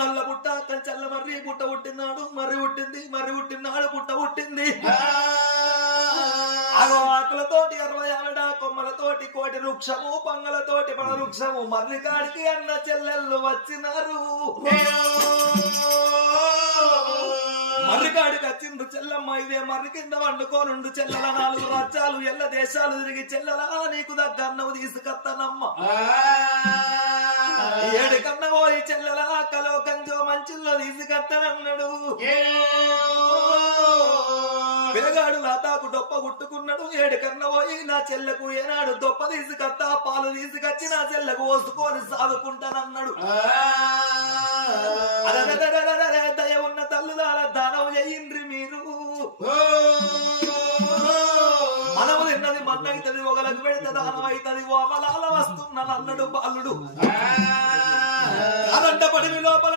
నల్ల పుట్ట కంచల్ల మర్రి పుట్ట పుట్టినాడు మర్రి పుట్టింది మర్రి పుట్టినాడు పుట్ట పుట్టింది ఆకులతోటి 60 ఆవిడ కొమ్మలతోటి కోటి వృక్షము పంగలతోటి పడ వృక్షము మర్రి కాడికి అన్న చెల్లెళ్ళు వచ్చినారు మర్రికాడికి వచ్చిండు చెల్లమ్మ ఇదే మర్రి కింద వండుకోనుండు చెల్లెల 4 రాజ్యాలు ఎల్ల దేశాలు తిరిగి చెల్లెలా నీకు దగ్గన్నవు తీసుకత్తనమ్మ 7 కన్న పోయి చెల్లెల కలో కంజో మంచుల్లో తీసుకత్తనన్నాడు పిల్లగాడు లాతాకు డొప్ప గుట్టుకున్నాడు 7 కన్న పోయి నా చెల్లెకు ఏనాడు దొప్ప తీసుకత్తా పాలు తీసుకొచ్చి నా చెల్లెకు పోసుకొని సాదుకుంటానన్నాడు దయ ఉన్న తల్లులాల దానం చేయండ్రి మీరు మనము తిన్నది మన్నైతది ఒకలకు పెడితే దానం అవుతుంది ఓమలాల వస్తున్నాను అన్నాడు బాలుడు అనంట పడివి లోపల